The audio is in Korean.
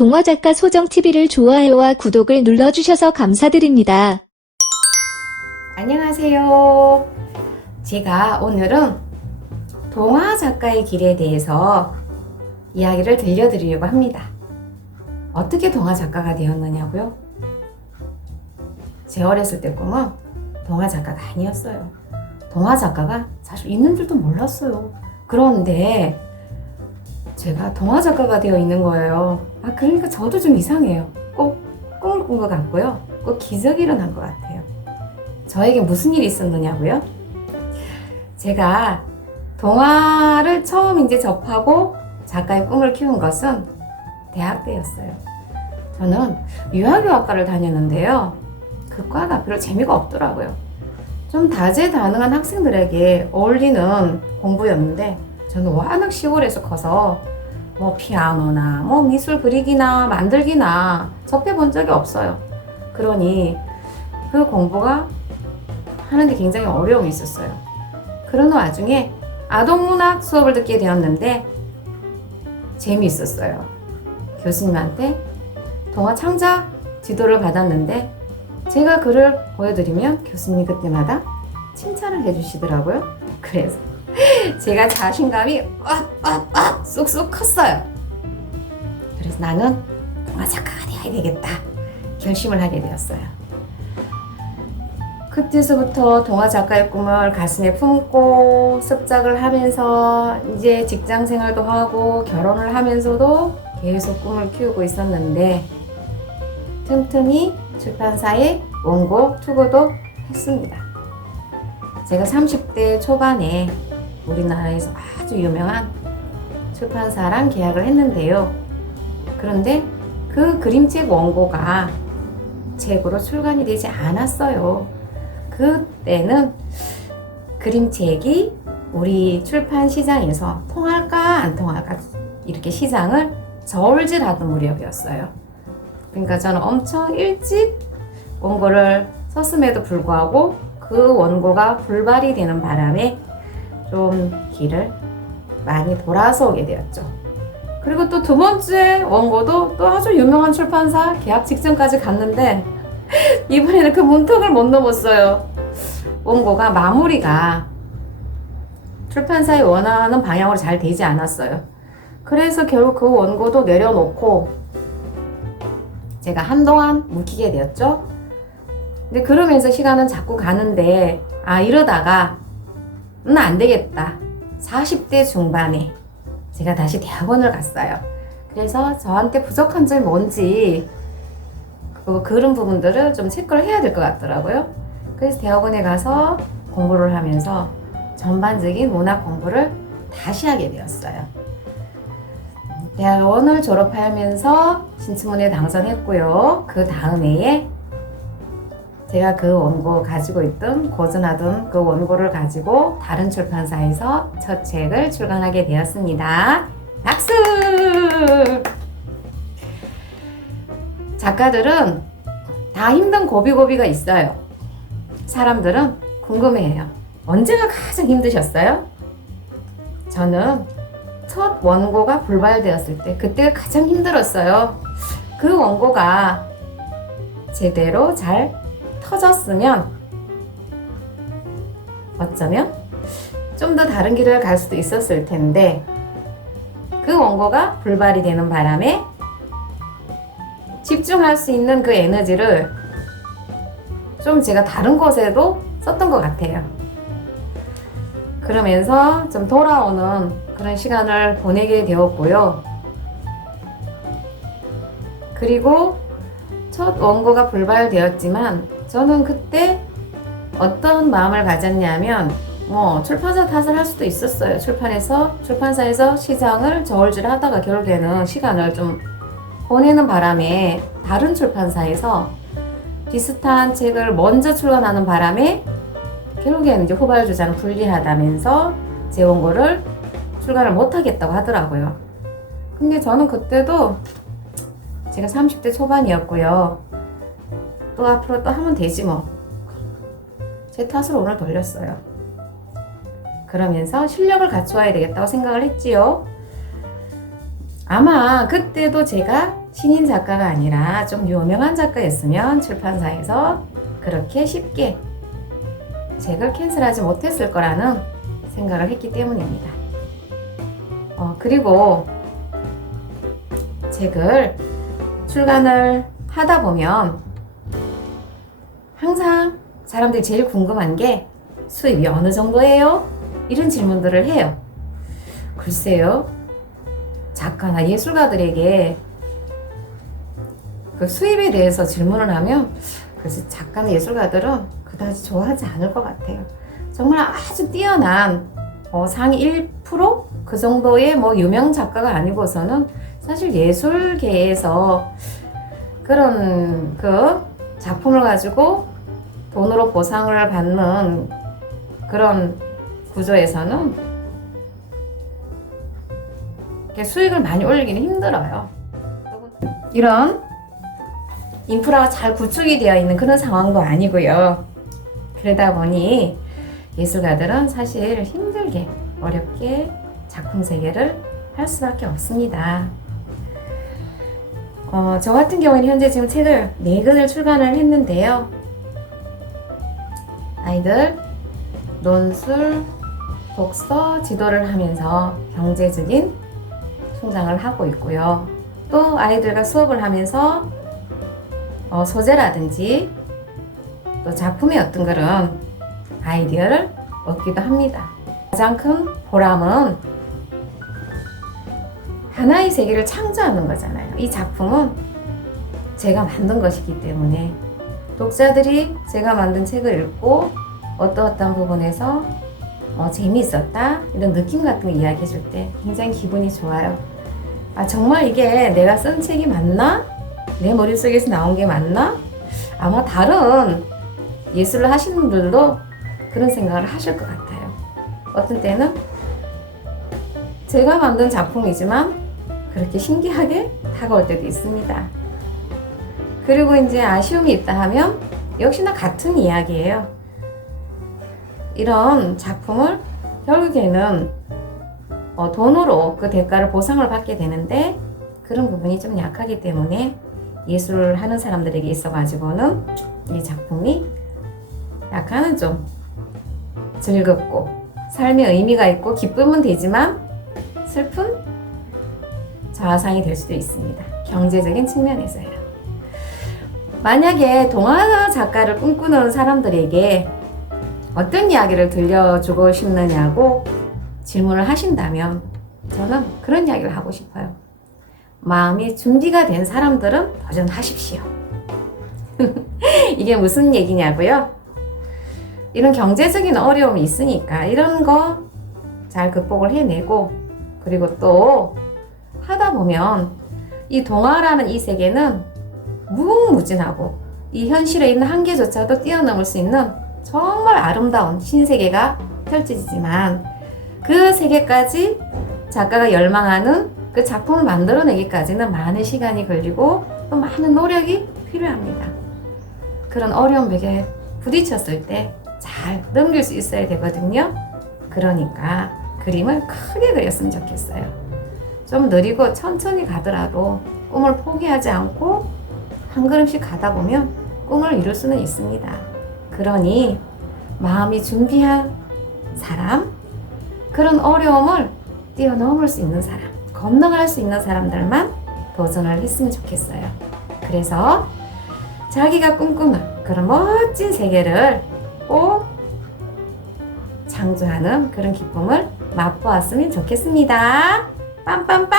동화작가 소정TV를 좋아요와 구독을 눌러주셔서 감사드립니다. 안녕하세요. 제가 오늘은 동화 작가의 길에 대해서 이야기를 들려드리려고 합니다. 어떻게 동화 작가가 되었느냐고요? 제 어렸을 때 꿈은 동화 작가가 아니었어요. 동화 작가가 사실 있는 줄도 몰랐어요. 그런데 제가 동화 작가가 되어 있는 거예요. 그러니까 저도 좀 이상해요. 꼭 꿈을 꾼 것 같고요. 꼭 기적이 일어난 것 같아요. 저에게 무슨 일이 있었느냐고요? 제가 동화를 처음 이제 접하고 작가의 꿈을 키운 것은 대학 때였어요. 저는 유아교학과를 다녔는데요. 그 과가 별로 재미가 없더라고요. 좀 다재다능한 학생들에게 어울리는 공부였는데 저는 워낙 시골에서 커서 피아노나 미술 그리기나 만들기나 접해본 적이 없어요. 그러니 그 공부가 하는데 굉장히 어려움이 있었어요. 그런 와중에 아동문학 수업을 듣게 되었는데 재미있었어요. 교수님한테 동화 창작 지도를 받았는데 제가 글을 보여드리면 교수님이 그때마다 칭찬을 해주시더라고요. 그래서 제가 자신감이 쑥쑥 컸어요. 그래서 나는 동화 작가가 되어야 되겠다 결심을 하게 되었어요. 그때서부터 동화 작가의 꿈을 가슴에 품고 습작을 하면서 이제 직장 생활도 하고 결혼을 하면서도 계속 꿈을 키우고 있었는데 틈틈이 출판사에 원고 투고도 했습니다. 제가 30대 초반에 우리나라에서 아주 유명한 출판사랑 계약을 했는데요. 그런데 그 그림책 원고가 책으로 출간이 되지 않았어요. 그때는 그림책이 우리 출판 시장에서 통할까 안 통할까 이렇게 시장을 저울질하던 무렵이었어요. 그러니까 저는 엄청 일찍 원고를 썼음에도 불구하고 그 원고가 불발이 되는 바람에 좀 길을 많이 돌아서 오게 되었죠. 그리고 또 두 번째 원고도 또 아주 유명한 출판사 계약 직전까지 갔는데 이번에는 그 문턱을 못 넘었어요. 원고가 마무리가 출판사에 원하는 방향으로 잘 되지 않았어요. 그래서 결국 그 원고도 내려놓고 제가 한동안 묵히게 되었죠. 근데 그러면서 시간은 자꾸 가는데 이러다가 안 되겠다. 40대 중반에 제가 다시 대학원을 갔어요. 그래서 저한테 부족한 점이 뭔지 그런 부분들을 좀 체크를 해야 될 것 같더라고요. 그래서 대학원에 가서 공부를 하면서 전반적인 문학 공부를 다시 하게 되었어요. 대학원을 졸업하면서 신춘문예에 당선했고요. 그 다음 해에 제가 그 원고 가지고 있던 고전하던 그 원고를 가지고 다른 출판사에서 첫 책을 출간하게 되었습니다. 박수! 작가들은 다 힘든 고비고비가 있어요. 사람들은 궁금해해요. 언제가 가장 힘드셨어요? 저는 첫 원고가 불발되었을 때 그때가 가장 힘들었어요. 그 원고가 제대로 잘 터졌으면 어쩌면 좀 더 다른 길을 갈 수도 있었을 텐데 그 원고가 불발이 되는 바람에 집중할 수 있는 그 에너지를 좀 제가 다른 곳에도 썼던 것 같아요. 그러면서 좀 돌아오는 그런 시간을 보내게 되었고요. 그리고 첫 원고가 불발되었지만 저는 그때 어떤 마음을 가졌냐면 출판사 탓을 할 수도 있었어요. 출판사에서 시장을 저울질하다가 결국에는 시간을 좀 보내는 바람에 다른 출판사에서 비슷한 책을 먼저 출간하는 바람에 결국에는 이제 후발주자는 불리하다면서 제 원고를 출간을 못하겠다고 하더라고요. 근데 저는 그때도 제가 30대 초반이었고요. 또 앞으로 또 하면 되지 제 탓으로 오늘 돌렸어요. 그러면서 실력을 갖추어야 되겠다고 생각을 했지요. 아마 그때도 제가 신인 작가가 아니라 좀 유명한 작가였으면 출판사에서 그렇게 쉽게 책을 캔슬하지 못했을 거라는 생각을 했기 때문입니다. 그리고 책을 출간을 하다 보면 항상 사람들이 제일 궁금한 게 수입이 어느 정도예요? 이런 질문들을 해요. 글쎄요, 작가나 예술가들에게 그 수입에 대해서 질문을 하면 그래서 작가나 예술가들은 그다지 좋아하지 않을 것 같아요. 정말 아주 뛰어난 상위 1%? 그 정도의 유명 작가가 아니고서는 사실 예술계에서 그런 그 작품을 가지고 돈으로 보상을 받는 그런 구조에서는 수익을 많이 올리기는 힘들어요. 이런 인프라가 잘 구축이 되어 있는 그런 상황도 아니고요. 그러다 보니 예술가들은 사실 힘들게 어렵게 작품 세계를 할 수밖에 없습니다. 저 같은 경우에는 현재 지금 책을 4권을 출간을 했는데요. 아이들 논술, 독서 지도를 하면서 경제적인 성장을 하고 있고요. 또 아이들과 수업을 하면서 소재라든지 또 작품의 어떤 그런 아이디어를 얻기도 합니다. 가장 큰 보람은 하나의 세계를 창조하는 거잖아요. 이 작품은 제가 만든 것이기 때문에 독자들이 제가 만든 책을 읽고 어떠한 부분에서 재미있었다 이런 느낌 같은 거 이야기해 줄 때 굉장히 기분이 좋아요. 정말 이게 내가 쓴 책이 맞나? 내 머릿속에서 나온 게 맞나? 아마 다른 예술을 하시는 분들도 그런 생각을 하실 것 같아요. 어떤 때는 제가 만든 작품이지만 그렇게 신기하게 다가올 때도 있습니다. 그리고 이제 아쉬움이 있다 하면 역시나 같은 이야기예요. 이런 작품을 결국에는 돈으로 그 대가를 보상을 받게 되는데 그런 부분이 좀 약하기 때문에 예술을 하는 사람들에게 있어가지고는 이 작품이 약간은 좀 즐겁고 삶의 의미가 있고 기쁨은 되지만 슬픈 자아상이 될 수도 있습니다. 경제적인 측면에서요. 만약에 동화 작가를 꿈꾸는 사람들에게 어떤 이야기를 들려주고 싶느냐고 질문을 하신다면 저는 그런 이야기를 하고 싶어요. 마음이 준비가 된 사람들은 도전하십시오. 이게 무슨 얘기냐고요? 이런 경제적인 어려움이 있으니까 이런 거 잘 극복을 해내고 그리고 또 하다 보면 이 동화라는 이 세계는 무궁무진하고 이 현실에 있는 한계조차도 뛰어넘을 수 있는 정말 아름다운 신세계가 펼쳐지지만 그 세계까지 작가가 열망하는 그 작품을 만들어내기까지는 많은 시간이 걸리고 또 많은 노력이 필요합니다. 그런 어려운 벽에 부딪혔을 때 잘 넘길 수 있어야 되거든요. 그러니까 그림을 크게 그렸으면 좋겠어요. 좀 느리고 천천히 가더라도 꿈을 포기하지 않고 한 걸음씩 가다 보면 꿈을 이룰 수는 있습니다. 그러니 마음이 준비한 사람, 그런 어려움을 뛰어넘을 수 있는 사람, 건너갈 수 있는 사람들만 도전을 했으면 좋겠어요. 그래서 자기가 꿈꾸는 그런 멋진 세계를 꼭 창조하는 그런 기쁨을 맛보았으면 좋겠습니다. 빰빰빰!